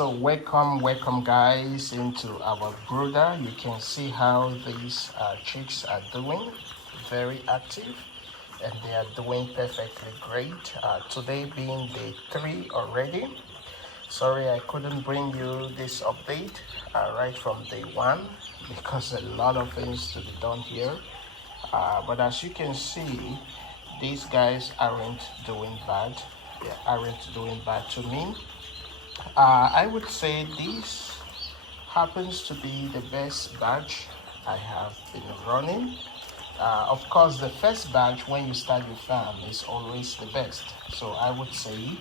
So welcome guys into our brooder. You can see how these chicks are doing, very active, and they are doing perfectly great. Today being day 3 already. Sorry I couldn't bring you this update right from day 1 because a lot of things to be done here. But as you can see, these guys aren't doing bad. They aren't doing bad to me. I would say this happens to be the best batch I have been running. Of course, the first batch when you start your farm is always the best. So I would say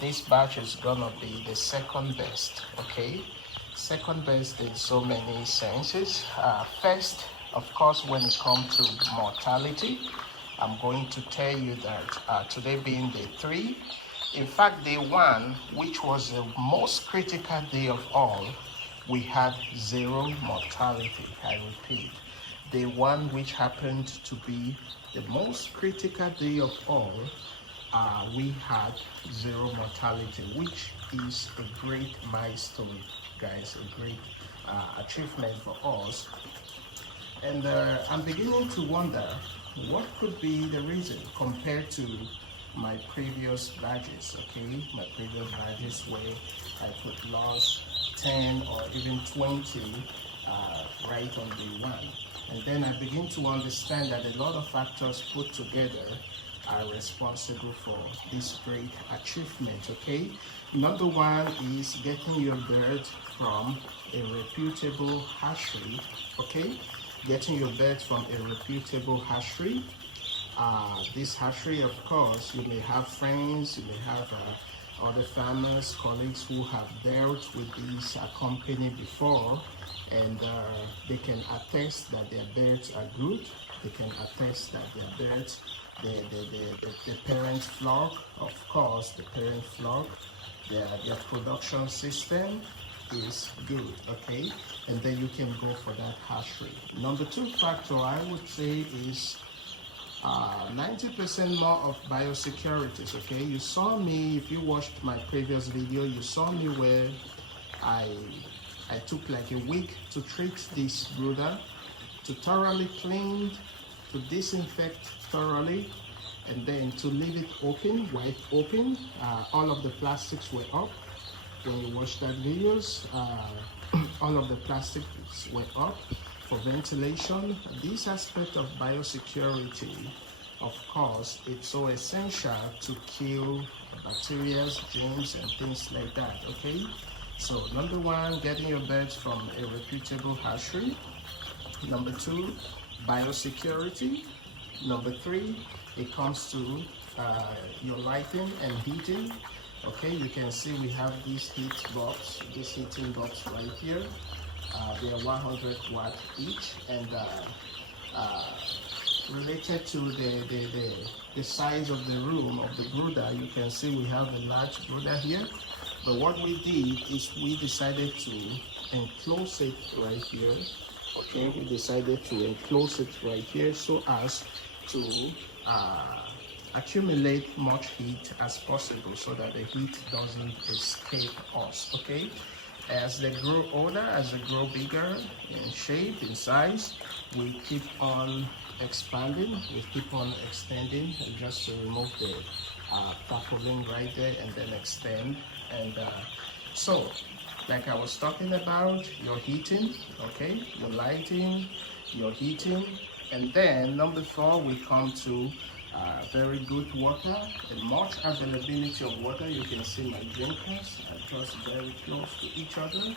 this batch is gonna be the second best. Okay, second best in so many senses. First, of course, when it comes to mortality, I'm going to tell you that today being day 3. In fact, day 1, which was the most critical day of all, we had 0 mortality. I repeat, day 1, which happened to be the most critical day of all, we had 0 mortality, which is a great milestone, guys, a great achievement for us. And I'm beginning to wonder what could be the reason compared to my previous badges. Okay, my previous badges where I could lose 10 or even 20 right on day 1, and then I begin to understand that a lot of factors put together are responsible for this great achievement. Okay, number 1 is getting your bird from a reputable hatchery. Okay, getting your bird from a reputable hatchery. This hatchery, of course, you may have friends, you may have other farmers, colleagues who have dealt with this company before, and they can attest that their birds are good. They can attest that their birds, the parent flock, of course, the parent flock, their production system is good. Okay, and then you can go for that hatchery. Number 2 factor I would say is 90% more of biosecurities. Okay, you saw me, if you watched my previous video, you saw me where I took like a week to treat this brooder, to thoroughly clean, to disinfect thoroughly, and then to leave it open, wide open. All of the plastics were up. When you watch that videos, all of the plastics were up for ventilation. This aspect of biosecurity, of course, it's so essential to kill bacteria, germs, and things like that. Okay, so number 1, getting your birds from a reputable hatchery. Number 2, biosecurity. Number 3, it comes to your lighting and heating. Okay, you can see we have this this heating box right here. They are 100 watt each, and related to the size of the room of the brooder, you can see we have a large brooder here. But what we did is we decided to enclose it right here. Okay, we decided to enclose it right here so as to accumulate much heat as possible, so that the heat doesn't escape us. Okay, as they grow older, as they grow bigger in shape, in size, we keep on expanding, we keep on extending, and just to remove the tarpaulin right there and then extend. And so, like I was talking about, your heating, okay, your lighting, your heating, and then number 4, we come to very good water, and much availability of water. You can see my drinkers are just very close to each other,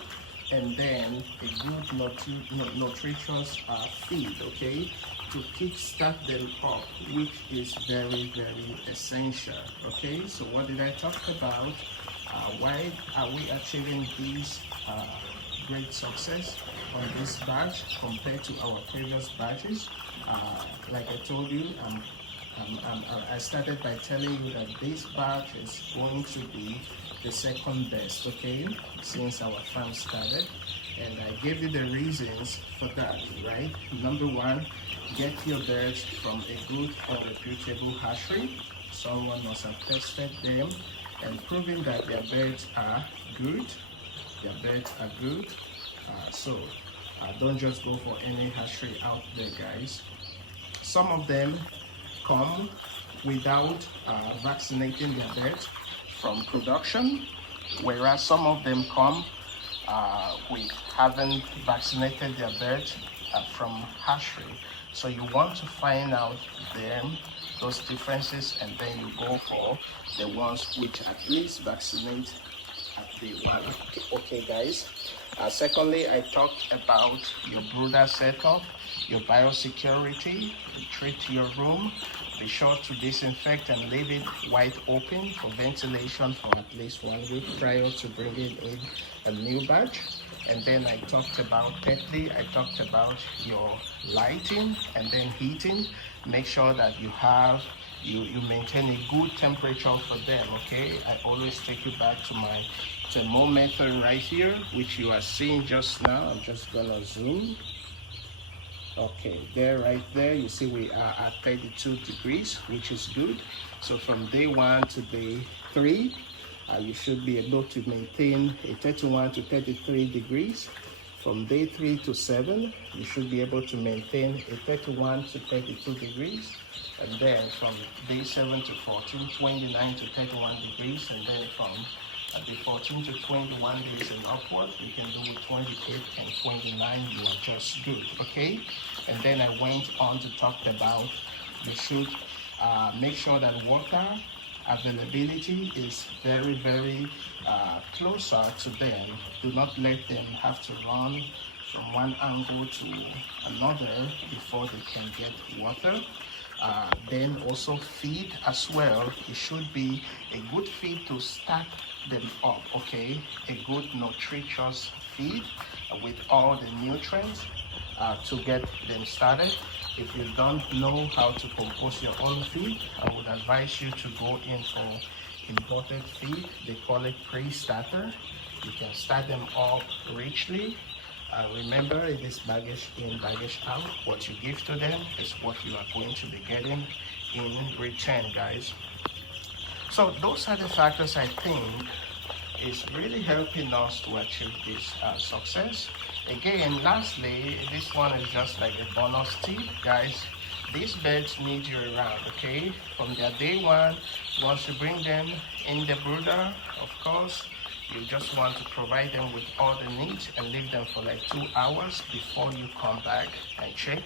and then a good nutritious feed, okay, to kickstart them up, which is very, very essential. Okay, so what did I talk about? Why are we achieving this great success on this batch compared to our previous batches? Like I told you, I started by telling you that this batch is going to be the second best, okay, since our farm started, and I gave you the reasons for that, right? Number 1, get your birds from a good or reputable hatchery. Someone must have tested them and proving that their birds are good. Their birds are good. So don't just go for any hatchery out there, guys. Some of them come without vaccinating their birds from production, whereas some of them come with having vaccinated their birds from hatchery. So you want to find out those differences, and then you go for the ones which at least vaccinate at day one. Okay guys. Secondly, I talked about your brooder setup, your biosecurity, treat your room. Be sure to disinfect and leave it wide open for ventilation for at least 1 week prior to bringing in a new batch. And then I talked about, thirdly, I talked about your lighting and then heating. Make sure that you maintain a good temperature for them, okay? I always take you back to my thermometer right here, which you are seeing just now. I'm just gonna zoom. Okay, there, right there, you see we are at 32 degrees, which is good. So from day 1 to day 3, you should be able to maintain a 31 to 33 degrees. From day 3 to 7, you should be able to maintain a 31 to 32 degrees. And then from day 7 to 14, 29 to 31 degrees. And then from the 14 to 21 days and upward, you can do with 28 and 29, you are just good, okay? And then I went on to talk about you should make sure that water availability is very, very closer to them. Do not let them have to run from one angle to another before they can get water. Then also feed as well. It should be a good feed to start them up, okay? A good nutritious feed with all the nutrients to get them started. If you don't know how to compose your own feed, I would advise you to go in for imported feed. They call it pre-starter. You can start them up richly. Remember, it is baggage in, baggage out. What you give to them is what you are going to be getting in return, guys. So those are the factors I think is really helping us to achieve this success. Again, lastly, this one is just like a bonus tip, guys. These birds need you around, okay? From their day 1, once you bring them in the brooder, of course, you just want to provide them with all the needs and leave them for like 2 hours before you come back and check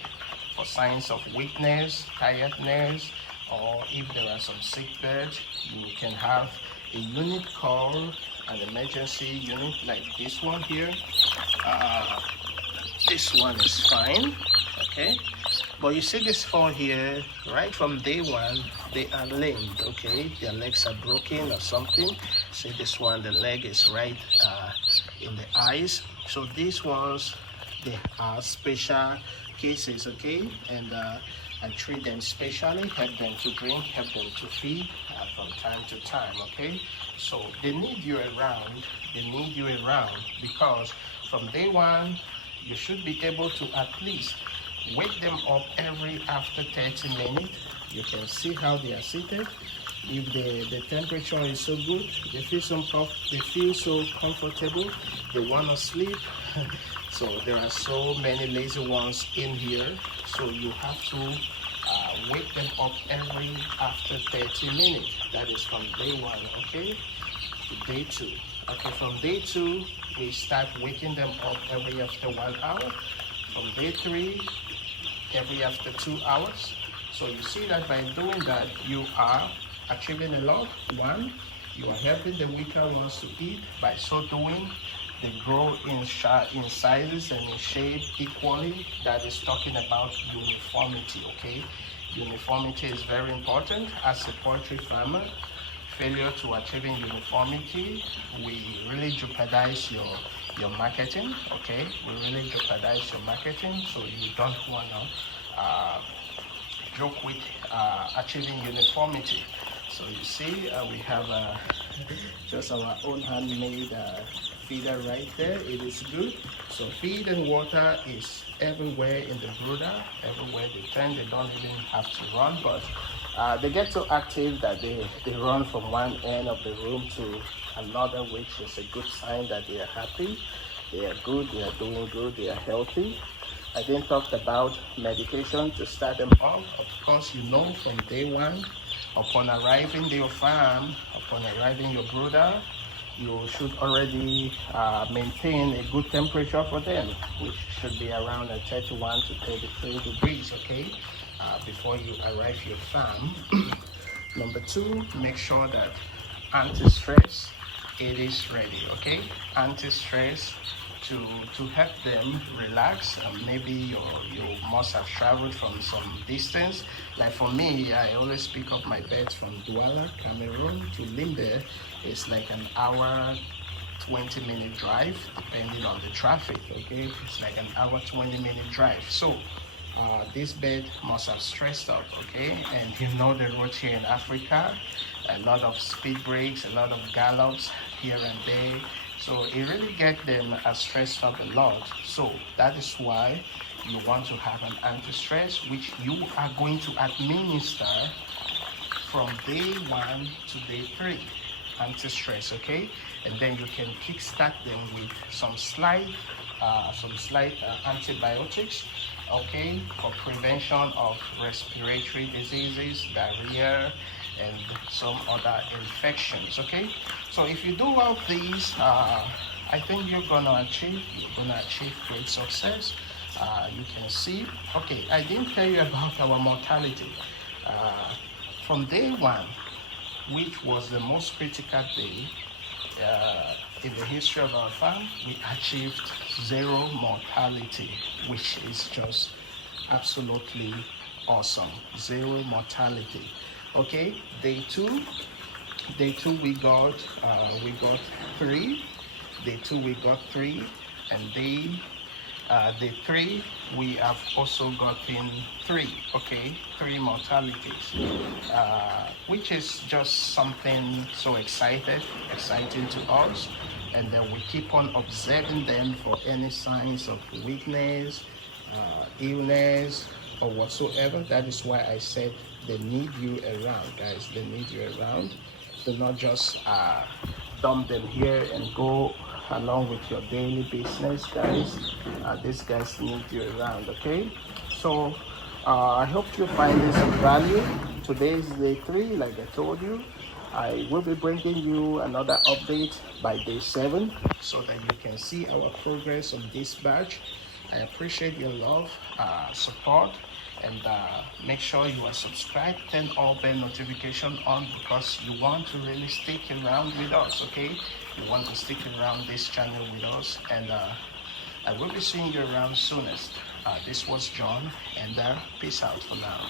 for signs of weakness, tiredness, or if there are some sick birds. You can have a unit call, an emergency unit like this one here. This one is fine, okay? But you see this 4 here, right from day 1, they are lamed, okay? Their legs are broken or something. See this one, the leg is right in the eyes. So these ones, they are special cases, okay? And I treat them specially, help them to drink, help them to feed from time to time, okay? So they need you around, because from day 1, you should be able to at least wake them up every after 30 minutes. You can see how they are seated. If the temperature is so good, they feel so comfortable, they want to sleep. So there are so many lazy ones in here, so you have to wake them up every after 30 minutes. That is from day 1, okay, to day 2. Okay, from day 2, we start waking them up every after 1 hour. From day 3, every after 2 hours. So you see that by doing that, you are achieving a lot. 1, you are helping the weaker ones to eat. By so doing, they grow in sizes and in shape equally. That is talking about uniformity, okay? Uniformity is very important as a poultry farmer. Failure to achieving uniformity, we really jeopardize your marketing, okay? We really jeopardize your marketing, so you don't want to joke with achieving uniformity. So you see, we have just our own handmade feeder right there. It is good. So feed and water is everywhere in the brooder. Everywhere they turn, they don't even have to run, but They get so active that they run from one end of the room to another, which is a good sign that they are happy, they are good, they are doing good, they are healthy. I then talked about medication to start them off. Of course, you know from day one, upon arriving to your farm, upon arriving your brooder, you should already maintain a good temperature for them, which should be around 31 to 33 degrees, okay, before you arrive your farm. Number two, make sure that anti-stress, it is ready, okay? Anti-stress to help them relax. Maybe you must have traveled from some distance. Like for me, I always pick up my pets from Douala, Cameroon to Limbe. It's like an hour 20-minute drive depending on the traffic, okay? It's like an hour 20-minute drive. So this bed must have stressed up, okay? And you know the roads here in Africa, a lot of speed breaks, a lot of gallops here and there. So it really gets them stressed up a lot. So that is why you want to have an anti-stress, which you are going to administer from day 1 to day 3. Anti-stress, okay? And then you can kickstart them with some slight antibiotics, okay, for prevention of respiratory diseases, diarrhea, and some other infections, okay? So if you do all these, I think you're gonna achieve great success. You can see, okay, I didn't tell you about our mortality. From day 1, which was the most critical day in the history of our farm, we achieved 0 mortality, which is just absolutely awesome. 0 mortality. Okay, day 2 we got 3. Day 2 we got 3, and day 3 we have also gotten 3. Okay, 3 mortalities, which is just something so exciting to us. And then we keep on observing them for any signs of weakness, illness, or whatsoever. That is why I said they need you around, guys. They need you around. Do not just dump them here and go along with your daily business, guys. These guys need you around, okay? So I hope you find this of value. Today is day 3, like I told you. I will be bringing you another update by day 7 so that you can see our progress on this batch. I appreciate your love, support, and make sure you are subscribed, turn all bell notification on, because you want to really stick around with us, okay? You want to stick around this channel with us, and I will be seeing you around soonest. This was John, and peace out for now.